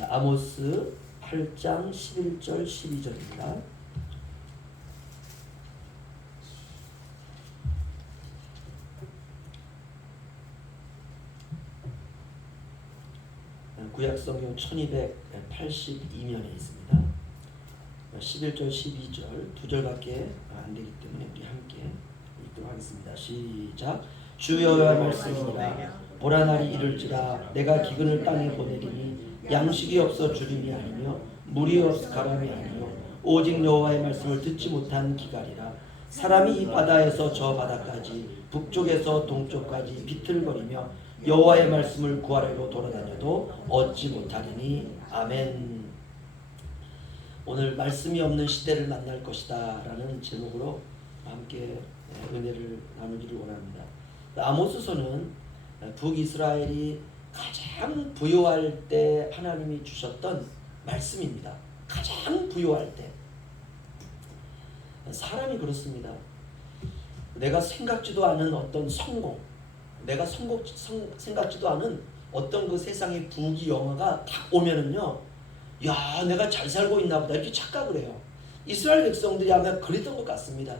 아모스 8장 11절 12절입니다. 구약성경 1282면에 있습니다. 11절 12절 두 절밖에 안 되기 때문에 우리 함께 읽도록 하겠습니다. 시작. 주 여호와의 말씀이니라. 보라 날이 이를지라 내가 기근을 땅에 보내리니 양식이 없어 주림이 아니며 물이 없어 가람이 아니요 오직 여호와의 말씀을 듣지 못한 기갈이라. 사람이 이 바다에서 저 바다까지 북쪽에서 동쪽까지 비틀거리며 여호와의 말씀을 구하려고 돌아다녀도 얻지 못하리니. 아멘. 오늘 말씀이 없는 시대를 만날 것이다 라는 제목으로 함께 은혜를 나누기를 원합니다. 아모스서는 북이스라엘이 가장 부요할 때 하나님이 주셨던 말씀입니다. 가장 부요할 때. 사람이 그렇습니다. 내가 생각지도 않은 어떤 성공, 내가 생각지도 않은 어떤 그 세상의 부귀영화가 딱 오면은요, 야, 내가 잘 살고 있나 보다 이렇게 착각을 해요. 이스라엘 백성들이 아마 그랬던 것 같습니다.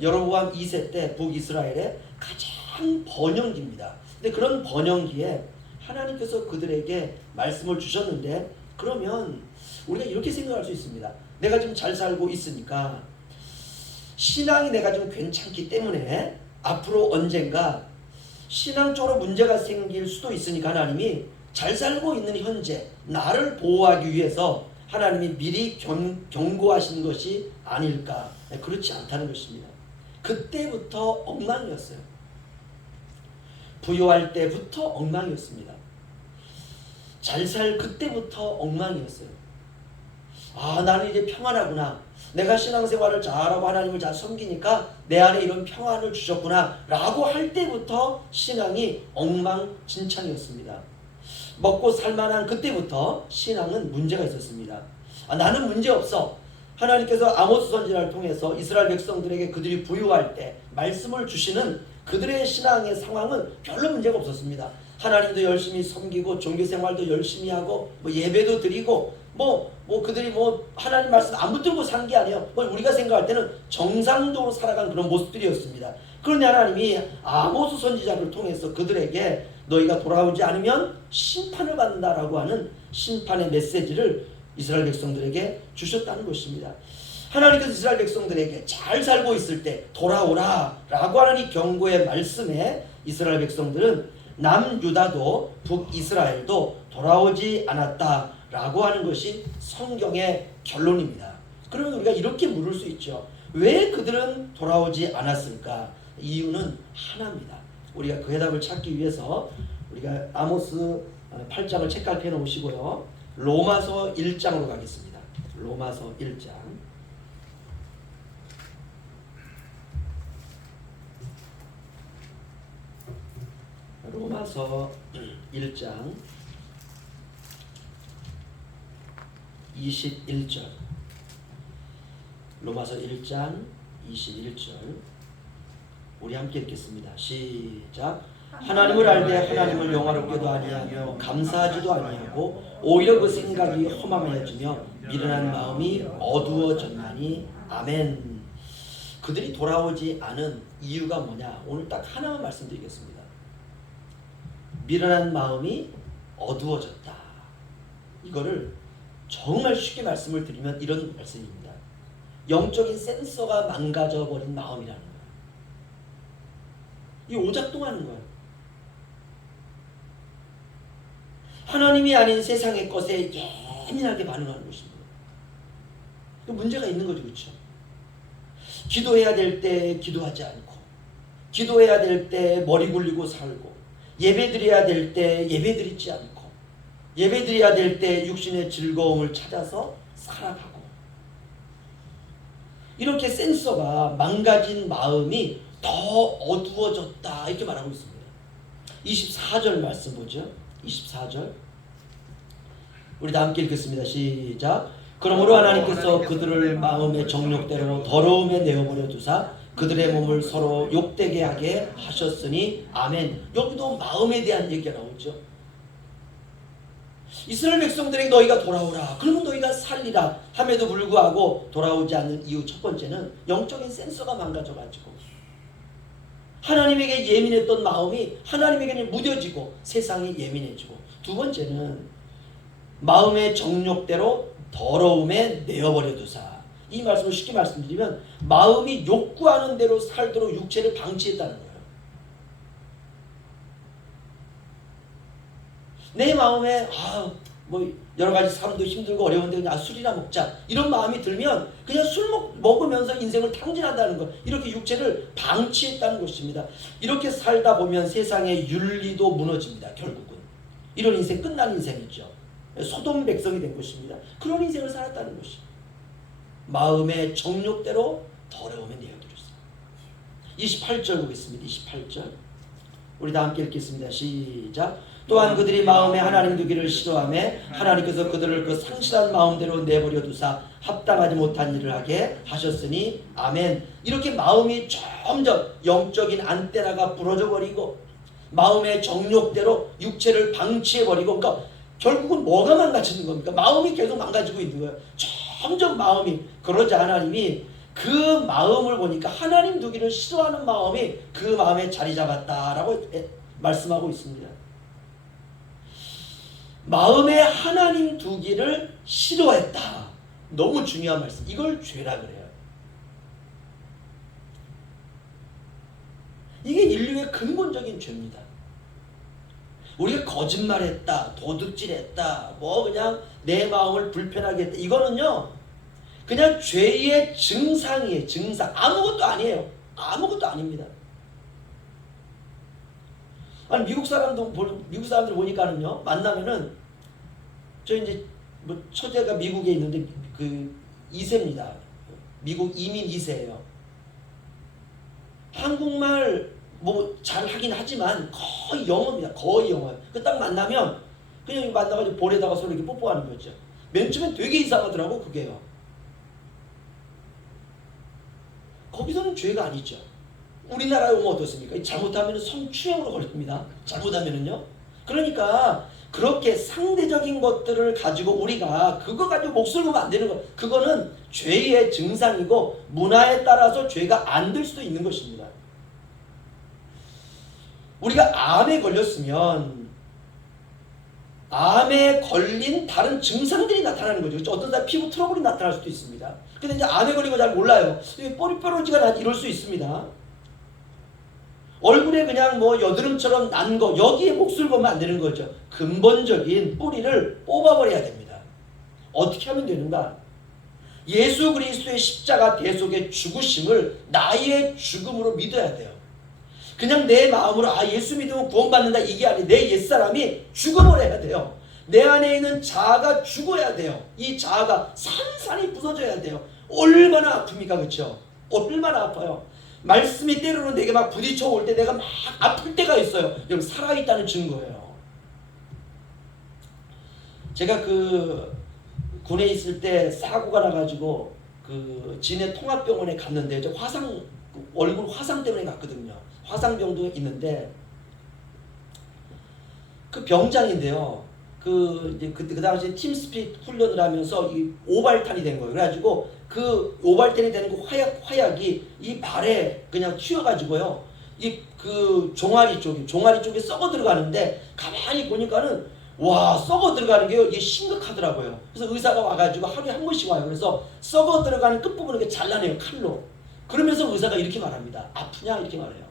여로보암 2세 때 북이스라엘의 가장 번영기입니다. 근데 그런 번영기에 하나님께서 그들에게 말씀을 주셨는데, 그러면 우리가 이렇게 생각할 수 있습니다. 내가 지금 잘 살고 있으니까, 신앙이 내가 좀 괜찮기 때문에 앞으로 언젠가 신앙적으로 문제가 생길 수도 있으니까 하나님이 잘 살고 있는 현재 나를 보호하기 위해서 하나님이 미리 경고하신 것이 아닐까. 그렇지 않다는 것입니다. 그때부터 엉망이었어요. 부요할 때부터 엉망이었습니다. 잘 살 그때부터 엉망이었어요. 아, 나는 이제 평안하구나. 내가 신앙생활을 잘하고 하나님을 잘 섬기니까 내 안에 이런 평안을 주셨구나 라고 할 때부터 신앙이 엉망진창이었습니다. 먹고 살만한 그때부터 신앙은 문제가 있었습니다. 아, 나는 문제없어. 하나님께서 아모스 선지자를 통해서 이스라엘 백성들에게 그들이 부유할 때 말씀을 주시는 그들의 신앙의 상황은 별로 문제가 없었습니다. 하나님도 열심히 섬기고 종교생활도 열심히 하고 예배도 드리고 그들이 하나님 말씀 안 붙들고 산 게 아니에요. 우리가 생각할 때는 정상적으로 살아간 그런 모습들이었습니다. 그런데 하나님이 아모스 선지자를 통해서 그들에게 너희가 돌아오지 않으면 심판을 받는다라고 하는 심판의 메시지를 이스라엘 백성들에게 주셨다는 것입니다. 하나님께서 이스라엘 백성들에게 잘 살고 있을 때 돌아오라 라고 하는 이 경고의 말씀에 이스라엘 백성들은 남유다도 북이스라엘도 돌아오지 않았다 라고 하는 것이 성경의 결론입니다. 그러면 우리가 이렇게 물을 수 있죠. 왜 그들은 돌아오지 않았을까? 이유는 하나입니다. 우리가 그 해답을 찾기 위해서 우리가 아모스 8장을 책갈피해 놓으시고요. 로마서 1장으로 가겠습니다. 로마서 1장. 로마서 1장 21절. 로마서 1장 21절. 우리 함께 읽겠습니다. 시작. 하나님을 알되 하나님을 영화롭게도 아니하며 감사하지도 아니하고 오히려 그 생각이 허망해지며 미련한 마음이 어두워졌나니. 아멘. 그들이 돌아오지 않은 이유가 뭐냐? 오늘 딱 하나만 말씀드리겠습니다. 미련한 마음이 어두워졌다. 이거를 정말 쉽게 말씀을 드리면 이런 말씀입니다. 영적인 센서가 망가져버린 마음이라는 거예요. 이 오작동하는 거예요. 하나님이 아닌 세상의 것에 예민하게 반응하는 것입니다. 또 문제가 있는 거죠. 그렇죠? 기도해야 될 때 기도하지 않고, 기도해야 될 때 머리 굴리고 살고, 예배드려야 될 때 예배드리지 않고, 예배드려야 될 때 육신의 즐거움을 찾아서 살아가고, 이렇게 센서가 망가진 마음이 더 어두워졌다 이렇게 말하고 있습니다. 24절 말씀 보죠. 24절 우리 다 함께 읽겠습니다. 시작. 그러므로 하나님께서 그들을 마음의 정욕대로 더러움에 내어버려 두사 그들의 몸을 서로 욕되게 하게 하셨으니. 아멘. 여기도 마음에 대한 얘기가 나오죠. 이스라엘 백성들에게 너희가 돌아오라. 그러면 너희가 살리라. 함에도 불구하고 돌아오지 않는 이유 첫 번째는 영적인 센서가 망가져가지고 하나님에게 예민했던 마음이 하나님에게는 무뎌지고 세상에 예민해지고, 두 번째는 마음의 정욕대로 더러움에 내어버려 두사. 이 말씀을 쉽게 말씀드리면 마음이 욕구하는 대로 살도록 육체를 방치했다는 거예요. 내 마음에 뭐 여러 가지 삶도 힘들고 어려운데 그냥 술이나 먹자 이런 마음이 들면 그냥 술 먹으면서 인생을 탕진한다는 것, 이렇게 육체를 방치했다는 것입니다. 이렇게 살다 보면 세상의 윤리도 무너집니다. 결국은 이런 인생 끝난 인생이죠. 소돔 백성이 된 것입니다. 그런 인생을 살았다는 것입니다. 마음의 정욕대로 더러움에 내어드렸습니다. 28절 보겠습니다. 28절 우리 다 함께 읽겠습니다. 시작. 또한 그들이 마음에 하나님 두기를 싫어하며 하나님께서 그들을 그 상실한 마음대로 내버려 두사 합당하지 못한 일을 하게 하셨으니 아멘. 이렇게 마음이 점점 영적인 안테나가 부러져 버리고 마음의 정욕대로 육체를 방치해 버리고, 그러니까 결국은 뭐가 망가지는 겁니까? 마음이 계속 망가지고 있는 거예요. 점점 마음이. 그러자 하나님이 그 마음을 보니까 하나님 두기를 싫어하는 마음이 그 마음에 자리 잡았다라고 말씀하고 있습니다. 마음에 하나님 두기를 싫어했다. 너무 중요한 말씀. 이걸 죄라 그래요. 이게 인류의 근본적인 죄입니다. 우리가 거짓말했다, 도둑질했다, 뭐 그냥 내 마음을 불편하게 했다. 이거는요, 그냥 죄의 증상이에요. 증상. 아무것도 아니에요. 아무것도 아닙니다. 아니 미국 사람들 보니까는요, 만나면은 저 이제 뭐 처제가 미국에 있는데 그 2세입니다. 미국 이민 2세예요. 한국말 뭐 잘 하긴 하지만 거의 영어입니다. 거의 영어예요. 그 딱 만나면 그냥 만나가지고 볼에다가 서로 이렇게 뽀뽀하는 거죠. 맨 처음엔 되게 이상하더라고 그게요. 거기서는 죄가 아니죠. 우리나라에 오면 어떻습니까? 잘못하면 성추행으로 걸립니다. 잘못하면은요. 그러니까 그렇게 상대적인 것들을 가지고 우리가 그거 가지고 목소리 보면 안 되는 거. 그거는 죄의 증상이고 문화에 따라서 죄가 안 될 수도 있는 것입니다. 우리가 암에 걸렸으면 암에 걸린 다른 증상들이 나타나는 거죠. 어떤 사람 피부 트러블이 나타날 수도 있습니다. 근데 이제 암에 걸린 거 잘 몰라요. 뽀리뾰루지가 나 이럴 수 있습니다. 얼굴에 그냥 뭐 여드름처럼 난 거, 여기에 목술 보면 안 되는 거죠. 근본적인 뿌리를 뽑아버려야 됩니다. 어떻게 하면 되는가? 예수 그리스도의 십자가 대속의 죽으심을 나의 죽음으로 믿어야 돼요. 그냥 내 마음으로 예수 믿으면 구원받는다 이게 아니에요. 내 옛사람이 죽어버려야 돼요. 내 안에 있는 자아가 죽어야 돼요. 이 자아가 산산이 부서져야 돼요. 얼마나 아픕니까? 그렇죠? 얼마나 아파요. 말씀이 때로는 내게 막 부딪혀 올 때 내가 막 아플 때가 있어요. 여러분 살아있다는 증거예요. 제가 그 군에 있을 때 사고가 나가지고 그 진해 통합병원에 갔는데 저 얼굴 화상 때문에 갔거든요. 화상병도 있는데 그 병장인데요. 그 당시에 팀스피릿 훈련을 하면서 이 오발탄이 된 거예요. 그래가지고 그 오발탄이 되는 그 화약이 이 발에 그냥 튀어가지고요. 이 그 종아리 쪽에 썩어 들어가는데 가만히 보니까는 와 썩어 들어가는 게요. 이게 심각하더라고요. 그래서 의사가 와가지고 하루에 한 번씩 와요. 그래서 썩어 들어가는 끝부분을 이렇게 잘라내요 칼로. 그러면서 의사가 이렇게 말합니다. 아프냐 이렇게 말해요.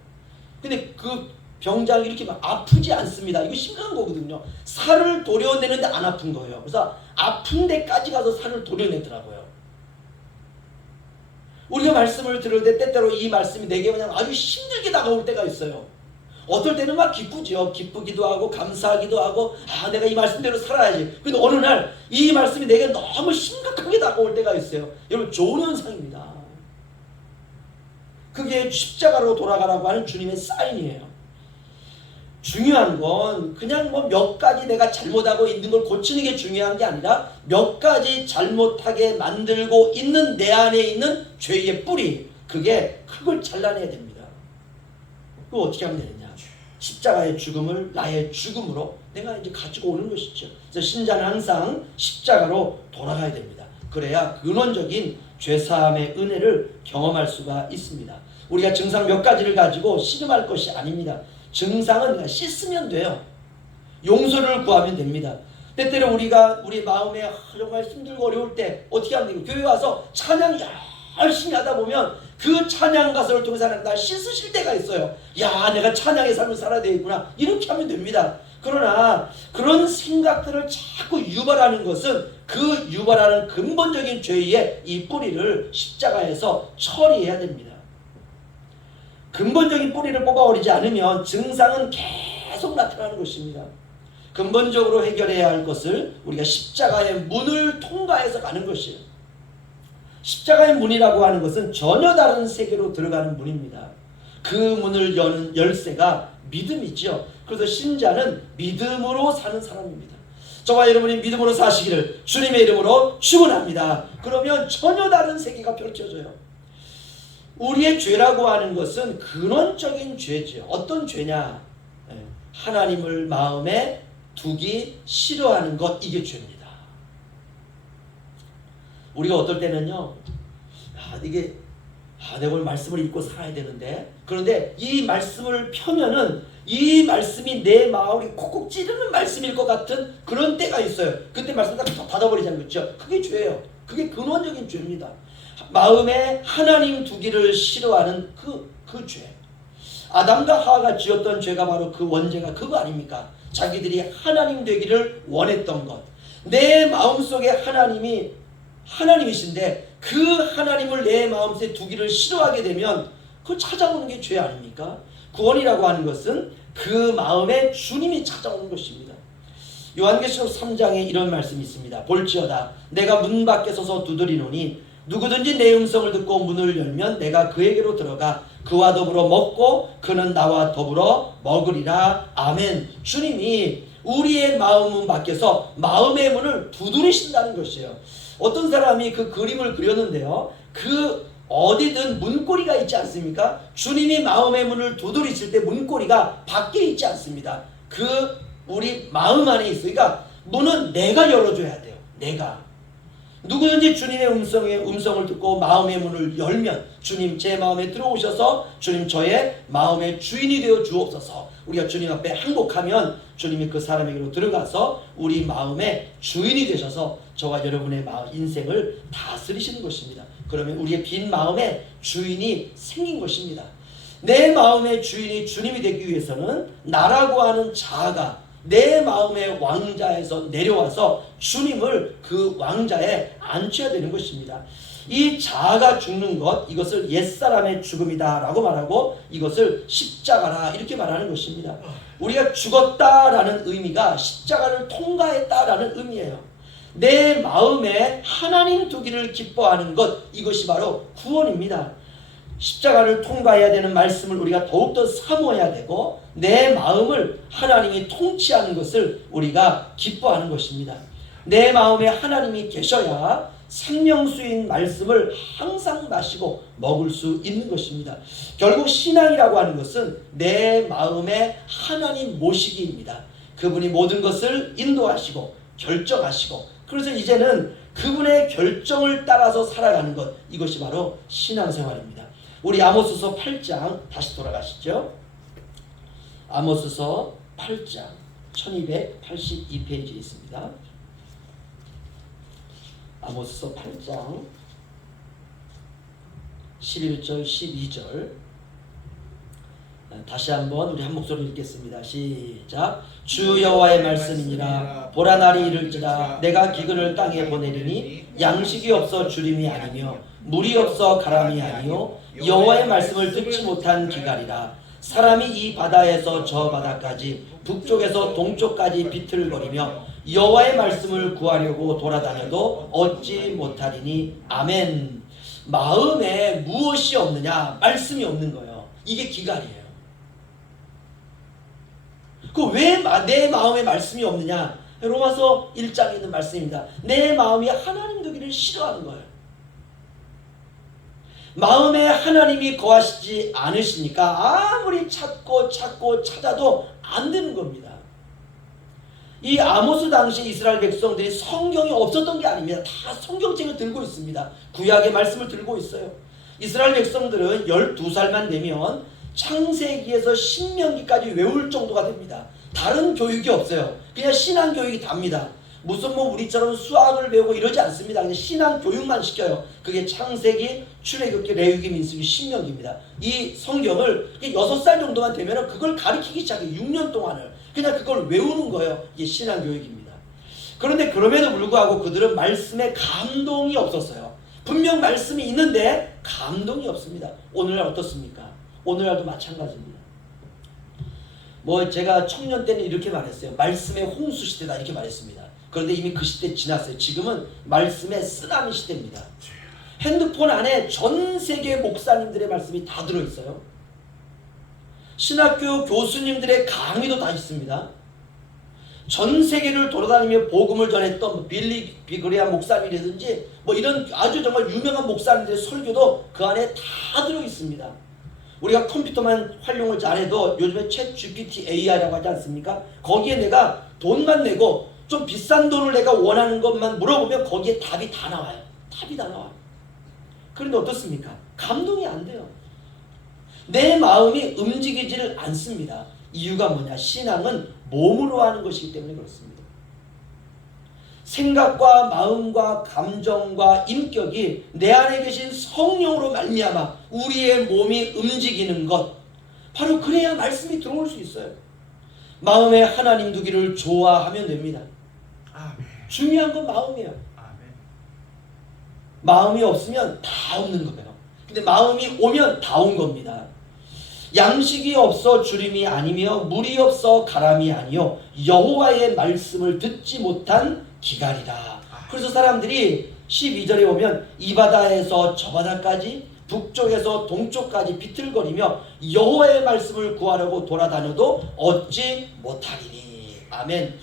근데 그 병장이 이렇게 막 아프지 않습니다. 이거 심각한 거거든요. 살을 도려내는데 안 아픈 거예요. 그래서 아픈 데까지 가서 살을 도려내더라고요. 우리가 말씀을 들을 때 때때로 이 말씀이 내게 그냥 아주 힘들게 다가올 때가 있어요. 어떨 때는 막 기쁘죠. 기쁘기도 하고 감사하기도 하고 내가 이 말씀대로 살아야지. 근데 어느 날 이 말씀이 내게 너무 심각하게 다가올 때가 있어요. 여러분 좋은 현상입니다. 그게 십자가로 돌아가라고 하는 주님의 사인이에요. 중요한 건 그냥 뭐 몇 가지 내가 잘못하고 있는 걸 고치는 게 중요한 게 아니라 몇 가지 잘못하게 만들고 있는 내 안에 있는 죄의 뿌리, 그걸 잘라내야 됩니다. 그거 어떻게 하면 되느냐? 십자가의 죽음을 나의 죽음으로 내가 이제 가지고 오는 것이죠. 그래서 신자는 항상 십자가로 돌아가야 됩니다. 그래야 근원적인 죄사함의 은혜를 경험할 수가 있습니다. 우리가 증상 몇 가지를 가지고 씨름할 것이 아닙니다. 증상은 그냥 씻으면 돼요. 용서를 구하면 됩니다. 때때로 우리가 우리 마음에 정말 힘들고 어려울 때 어떻게 하면 되고, 교회 와서 찬양 열심히 하다 보면 그 찬양 가사를 통해서 하나님 날 씻으실 때가 있어요. 야, 내가 찬양의 삶을 살아야 되겠구나, 이렇게 하면 됩니다. 그러나 그런 생각들을 자꾸 유발하는 것은 그 유발하는 근본적인 죄의 이 뿌리를 십자가에서 처리해야 됩니다. 근본적인 뿌리를 뽑아버리지 않으면 증상은 계속 나타나는 것입니다. 근본적으로 해결해야 할 것을 우리가 십자가의 문을 통과해서 가는 것이에요. 십자가의 문이라고 하는 것은 전혀 다른 세계로 들어가는 문입니다. 그 문을 여는 열쇠가 믿음이죠. 그래서 신자는 믿음으로 사는 사람입니다. 저와 여러분이 믿음으로 사시기를 주님의 이름으로 축원합니다. 그러면 전혀 다른 세계가 펼쳐져요. 우리의 죄라고 하는 것은 근원적인 죄죠. 어떤 죄냐? 하나님을 마음에 두기 싫어하는 것, 이게 죄입니다. 우리가 어떨 때는요, 내가 오늘 말씀을 읽고 살아야 되는데, 그런데 이 말씀을 펴면은 이 말씀이 내 마음이 콕콕 찌르는 말씀일 것 같은 그런 때가 있어요. 그때 말씀 딱 닫아버리자는 거죠. 그게 죄예요. 그게 근원적인 죄입니다. 마음에 하나님 두기를 싫어하는 그 죄. 아담과 하와가 지었던 죄가 바로 그 원죄가 그거 아닙니까? 자기들이 하나님 되기를 원했던 것. 내 마음속에 하나님이 하나님이신데 그 하나님을 내 마음속에 두기를 싫어하게 되면 그걸 찾아오는 게 죄 아닙니까? 구원이라고 하는 것은 그 마음에 주님이 찾아오는 것입니다. 요한계시록 3장에 이런 말씀이 있습니다. 볼지어다 내가 문 밖에 서서 두드리노니 누구든지 내 음성을 듣고 문을 열면 내가 그에게로 들어가 그와 더불어 먹고 그는 나와 더불어 먹으리라. 아멘. 주님이 우리의 마음 밖에서 마음의 문을 두드리신다는 것이에요. 어떤 사람이 그 그림을 그렸는데요, 그 어디든 문고리가 있지 않습니까? 주님이 마음의 문을 두드리실 때 문고리가 밖에 있지 않습니다. 그 우리 마음 안에 있어요. 그러니까 문은 내가 열어줘야 돼요. 내가. 누구든지 주님의 음성을 듣고 마음의 문을 열면 주님 제 마음에 들어오셔서 주님 저의 마음의 주인이 되어 주옵소서. 우리가 주님 앞에 항복하면 주님이 그 사람에게로 들어가서 우리 마음의 주인이 되셔서 저와 여러분의 마음 인생을 다스리시는 것입니다. 그러면 우리의 빈 마음에 주인이 생긴 것입니다. 내 마음의 주인이 주님이 되기 위해서는 나라고 하는 자아가 내 마음의 왕자에서 내려와서 주님을 그 왕자에 앉혀야 되는 것입니다. 이 자아가 죽는 것, 이것을 옛사람의 죽음이다 라고 말하고 이것을 십자가라 이렇게 말하는 것입니다. 우리가 죽었다라는 의미가 십자가를 통과했다라는 의미예요. 내 마음에 하나님 두기를 기뻐하는 것, 이것이 바로 구원입니다. 십자가를 통과해야 되는 말씀을 우리가 더욱더 사모해야 되고 내 마음을 하나님이 통치하는 것을 우리가 기뻐하는 것입니다. 내 마음에 하나님이 계셔야 생명수인 말씀을 항상 마시고 먹을 수 있는 것입니다. 결국 신앙이라고 하는 것은 내 마음에 하나님 모시기입니다. 그분이 모든 것을 인도하시고 결정하시고, 그래서 이제는 그분의 결정을 따라서 살아가는 것, 이것이 바로 신앙생활입니다. 우리 아모스서 8장 다시 돌아가시죠. 아모스서 8장 1282페이지에 있습니다. 아모스서 8장 11절 12절 다시 한번 우리 한 목소리로 읽겠습니다. 시작. 주 여호와의 말씀이니라. 보라 날이 이를지라 내가 기근을 땅에 보내리니 양식이 없어 주림이 아니며 물이 없어 가람이 아니요 여호와의 말씀을 듣지 못한 기갈이라. 사람이 이 바다에서 저 바다까지 북쪽에서 동쪽까지 비틀거리며 여호와의 말씀을 구하려고 돌아다녀도 얻지 못하리니. 아멘. 마음에 무엇이 없느냐? 말씀이 없는 거예요. 이게 기갈이에요. 그 왜 내 마음에 말씀이 없느냐? 로마서 1장에 있는 말씀입니다. 내 마음이 하나님 되기를 싫어하는 거예요. 마음에 하나님이 거하시지 않으시니까 아무리 찾고 찾아도 안 되는 겁니다. 이 아모스 당시 이스라엘 백성들이 성경이 없었던 게 아닙니다. 다 성경책을 들고 있습니다. 구약의 말씀을 들고 있어요. 이스라엘 백성들은 12살만 되면 창세기에서 신명기까지 외울 정도가 됩니다. 다른 교육이 없어요. 그냥 신앙 교육이 답니다. 무슨 뭐 우리처럼 수학을 배우고 이러지 않습니다. 그냥 신앙 교육만 시켜요. 그게 창세기, 출애굽기, 레위기, 민수기, 신명기입니다. 이 성경을 6살 정도만 되면 그걸 가르치기 시작해요. 6년 동안을. 그냥 그걸 외우는 거예요. 이게 신앙 교육입니다. 그런데 그럼에도 불구하고 그들은 말씀에 감동이 없었어요. 분명 말씀이 있는데 감동이 없습니다. 오늘날 어떻습니까? 오늘날도 마찬가지입니다. 뭐 제가 청년 때는 이렇게 말했어요. 말씀의 홍수 시대다 이렇게 말했습니다. 그런데 이미 그 시대 지났어요. 지금은 말씀의 쓰나미 시대입니다. 핸드폰 안에 전 세계 목사님들의 말씀이 다 들어있어요. 신학교 교수님들의 강의도 다 있습니다. 전 세계를 돌아다니며 복음을 전했던 빌리 비그레아 목사님이라든지 뭐 이런 아주 정말 유명한 목사님들의 설교도 그 안에 다 들어있습니다. 우리가 컴퓨터만 활용을 잘해도 요즘에 챗 GPT AI라고 하지 않습니까? 거기에 내가 돈만 내고 좀 비싼 돈을 내가 원하는 것만 물어보면 거기에 답이 다 나와요. 답이 다 나와요. 그런데 어떻습니까? 감동이 안 돼요. 내 마음이 움직이지를 않습니다. 이유가 뭐냐? 신앙은 몸으로 하는 것이기 때문에 그렇습니다. 생각과 마음과 감정과 인격이 내 안에 계신 성령으로 말미암아 우리의 몸이 움직이는 것, 바로 그래야 말씀이 들어올 수 있어요. 마음에 하나님 두기를 좋아하면 됩니다. 아멘. 중요한 건 마음이에요. 아멘. 마음이 없으면 다 없는 거예요. 근데 마음이 오면 다 온 겁니다. 양식이 없어 주림이 아니며 물이 없어 가람이 아니요 여호와의 말씀을 듣지 못한 기갈이라. 그래서 사람들이 12절에 보면 이 바다에서 저 바다까지 북쪽에서 동쪽까지 비틀거리며 여호와의 말씀을 구하려고 돌아다녀도 얻지 못하리니. 아멘.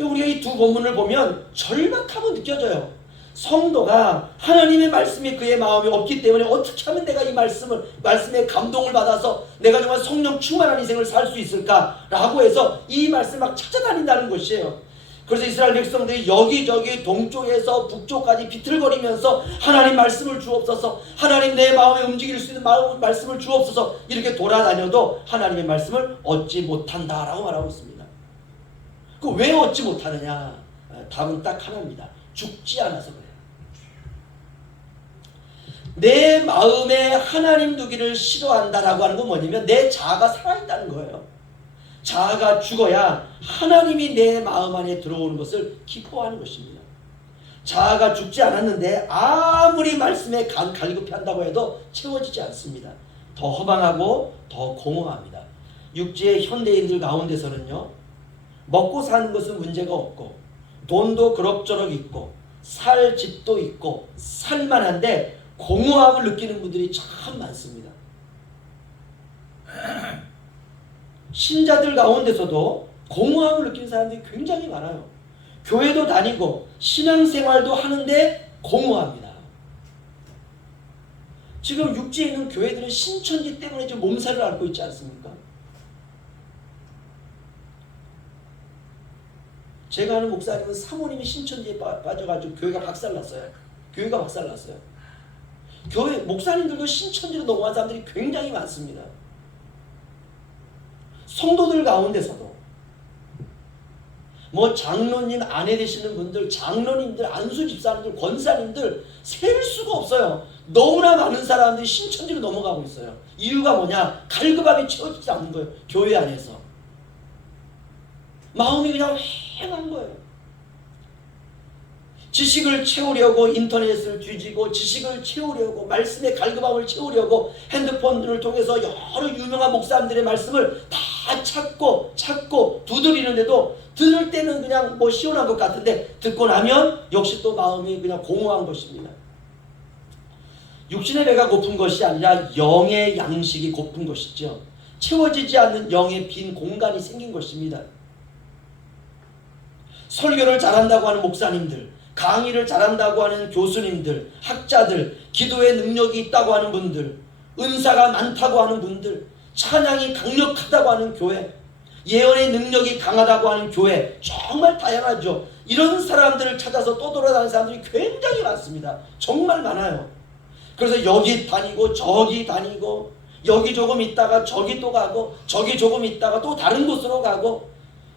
우리가 이 두 본문을 보면 절박함은 느껴져요. 성도가 하나님의 말씀이 그의 마음에 없기 때문에 어떻게 하면 내가 이 말씀의 감동을 받아서 내가 정말 성령 충만한 인생을 살 수 있을까라고 해서 이 말씀을 막 찾아다닌다는 것이에요. 그래서 이스라엘 백성들이 여기저기 동쪽에서 북쪽까지 비틀거리면서 하나님 말씀을 주옵소서, 하나님 내 마음에 움직일 수 있는 말씀을 주옵소서 이렇게 돌아다녀도 하나님의 말씀을 얻지 못한다라고 말하고 있습니다. 그 왜 얻지 못하느냐? 답은 딱 하나입니다. 죽지 않아서 그래요. 내 마음에 하나님 두기를 싫어한다라고 하는 건 뭐냐면 내 자아가 살아있다는 거예요. 자아가 죽어야 하나님이 내 마음 안에 들어오는 것을 기뻐하는 것입니다. 자아가 죽지 않았는데 아무리 말씀에 갈급해한다고 해도 채워지지 않습니다. 더 허망하고 더 공허합니다. 육지의 현대인들 가운데서는요, 먹고 사는 것은 문제가 없고 돈도 그럭저럭 있고 살 집도 있고 살만한데 공허함을 느끼는 분들이 참 많습니다. 신자들 가운데서도 공허함을 느끼는 사람들이 굉장히 많아요. 교회도 다니고 신앙생활도 하는데 공허합니다. 지금 육지에 있는 교회들은 신천지 때문에 지금 몸살을 앓고 있지 않습니까? 제가 아는 목사님은 사모님이 신천지에 빠져가지고 교회가 박살났어요. 교회가 박살났어요. 교회 목사님들도 신천지로 넘어간 사람들이 굉장히 많습니다. 성도들 가운데서도 뭐 장로님 아내 되시는 분들, 장로님들, 안수 집사님들, 권사님들 셀 수가 없어요. 너무나 많은 사람들이 신천지로 넘어가고 있어요. 이유가 뭐냐? 갈급함이 채워지지 않는 거예요. 교회 안에서 마음이 그냥 휑한 거예요. 지식을 채우려고 인터넷을 뒤지고 지식을 채우려고 말씀의 갈급함을 채우려고 핸드폰을 통해서 여러 유명한 목사님들의 말씀을 다 찾고 두드리는데도 들을 때는 그냥 뭐 시원한 것 같은데 듣고 나면 역시 또 마음이 그냥 공허한 것입니다. 육신의 배가 고픈 것이 아니라 영의 양식이 고픈 것이죠. 채워지지 않는 영의 빈 공간이 생긴 것입니다. 설교를 잘한다고 하는 목사님들, 강의를 잘한다고 하는 교수님들, 학자들, 기도의 능력이 있다고 하는 분들, 은사가 많다고 하는 분들, 찬양이 강력하다고 하는 교회, 예언의 능력이 강하다고 하는 교회, 정말 다양하죠. 이런 사람들을 찾아서 떠돌아다니는 사람들이 굉장히 많습니다. 정말 많아요. 그래서 여기 다니고 저기 다니고, 여기 조금 있다가 저기 또 가고, 저기 조금 있다가 또 다른 곳으로 가고,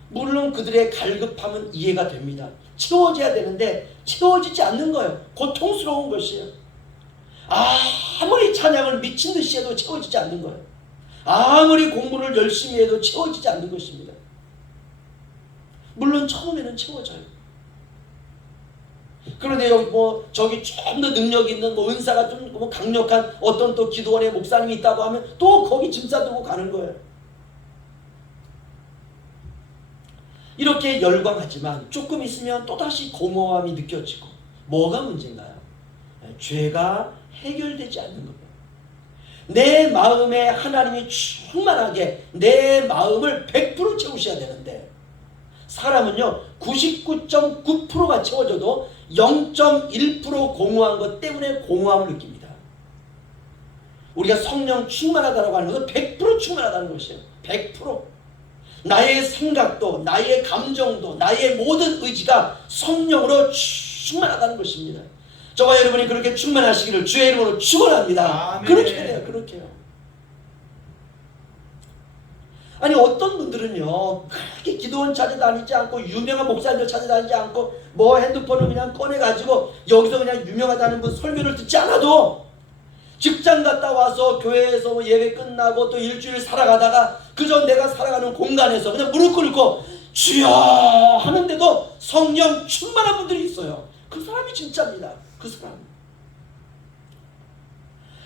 물론 그들의 갈급함은 이해가 됩니다. 채워져야 되는데 채워지지 않는 거예요. 고통스러운 것이에요. 아무리 찬양을 미친 듯이 해도 채워지지 않는 거예요. 아무리 공부를 열심히 해도 채워지지 않는 것입니다. 물론 처음에는 채워져요. 그런데 여기 저기 좀 더 능력 있는 은사가 좀 강력한 어떤 또 기도원의 목사님이 있다고 하면 또 거기 짐 싸두고 가는 거예요. 이렇게 열광하지만 조금 있으면 또다시 공허함이 느껴지고, 뭐가 문제인가요? 죄가 해결되지 않는 겁니다. 내 마음에 하나님이 충만하게 내 마음을 100% 채우셔야 되는데, 사람은요 99.9%가 채워져도 0.1% 공허한 것 때문에 공허함을 느낍니다. 우리가 성령 충만하다고 하는 것은 100% 충만하다는 것이에요. 100%. 나의 생각도, 나의 감정도, 나의 모든 의지가 성령으로 충만하다는 것입니다. 저와 여러분이 그렇게 충만하시기를 주의 이름으로 축원합니다. 아멘. 그렇게 해요. 그렇게 해요. 아니 어떤 분들은요 그렇게 기도원 찾아다니지 않고 유명한 목사님들 찾아다니지 않고 뭐 핸드폰을 그냥 꺼내가지고 여기서 그냥 유명하다는 분 설교를 듣지 않아도 직장 갔다 와서 교회에서 예배 끝나고 또 일주일 살아가다가 그저 내가 살아가는 공간에서 그냥 무릎 꿇고 주여 하는데도 성령 충만한 분들이 있어요. 그 사람이 진짜입니다. 그 사람.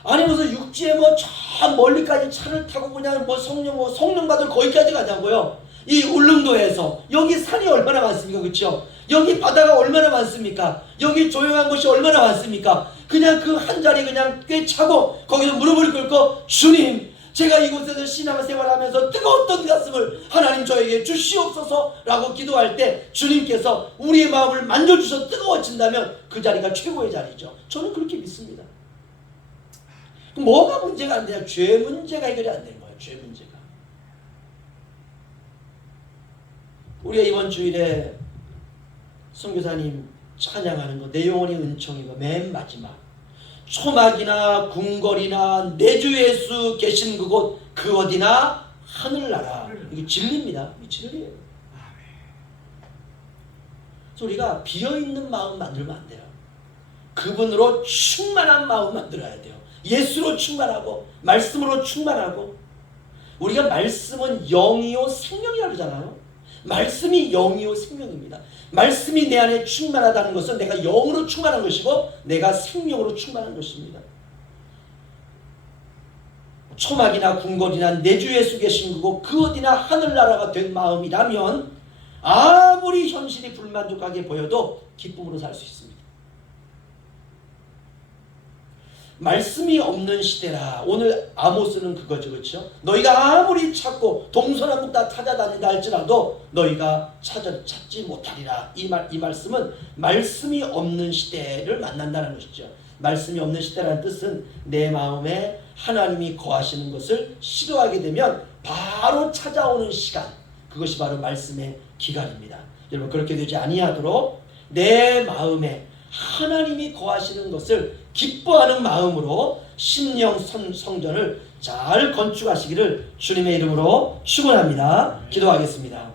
아니 무슨 육지에 저 멀리까지 차를 타고 그냥 성령 받을 거기까지 가자고요. 이 울릉도에서 여기 산이 얼마나 많습니까? 그렇죠? 여기 바다가 얼마나 많습니까? 여기 조용한 곳이 얼마나 많습니까? 그냥 그 한 자리 그냥 꿰차고 거기서 무릎을 꿇고 주님 제가 이곳에서 신앙생활하면서 뜨거웠던 가슴을 하나님 저에게 주시옵소서 라고 기도할 때 주님께서 우리의 마음을 만져주셔서 뜨거워진다면 그 자리가 최고의 자리죠. 저는 그렇게 믿습니다. 그럼 뭐가 문제가 안 되냐? 죄 문제가 해결이 안 되는 거예요. 죄 문제가. 우리가 이번 주일에 선교사님 찬양하는 거 내 영혼이 은총이고 맨 마지막 초막이나 궁궐이나 내 주 예수 계신 그곳 그 어디나 하늘나라. 이게 진리입니다. 이 진리예요. 그래서 우리가 비어있는 마음 만들면 안 돼요. 그분으로 충만한 마음 만들어야 돼요. 예수로 충만하고 말씀으로 충만하고. 우리가 말씀은 영이요 생명이라고 그러잖아요. 말씀이 영이요 생명입니다. 말씀이 내 안에 충만하다는 것은 내가 영으로 충만한 것이고 내가 생명으로 충만한 것입니다. 초막이나 궁궐이나 내 주 예수 계신 그곳 그 어디나 하늘나라가 된 마음이라면 아무리 현실이 불만족하게 보여도 기쁨으로 살 수 있습니다. 말씀이 없는 시대라. 오늘 아모스는 그거죠. 그렇죠? 너희가 아무리 찾고 동서남북 다 찾아다닌다 할지라도 너희가 찾지 못하리라. 이 말씀은 말씀이 없는 시대를 만난다는 것이죠. 말씀이 없는 시대라는 뜻은 내 마음에 하나님이 거하시는 것을 싫어하게 되면 바로 찾아오는 시간, 그것이 바로 말씀의 기간입니다. 여러분 그렇게 되지 아니하도록 내 마음에 하나님이 거하시는 것을 기뻐하는 마음으로 심령 성전을 잘 건축하시기를 주님의 이름으로 축원합니다. 기도하겠습니다.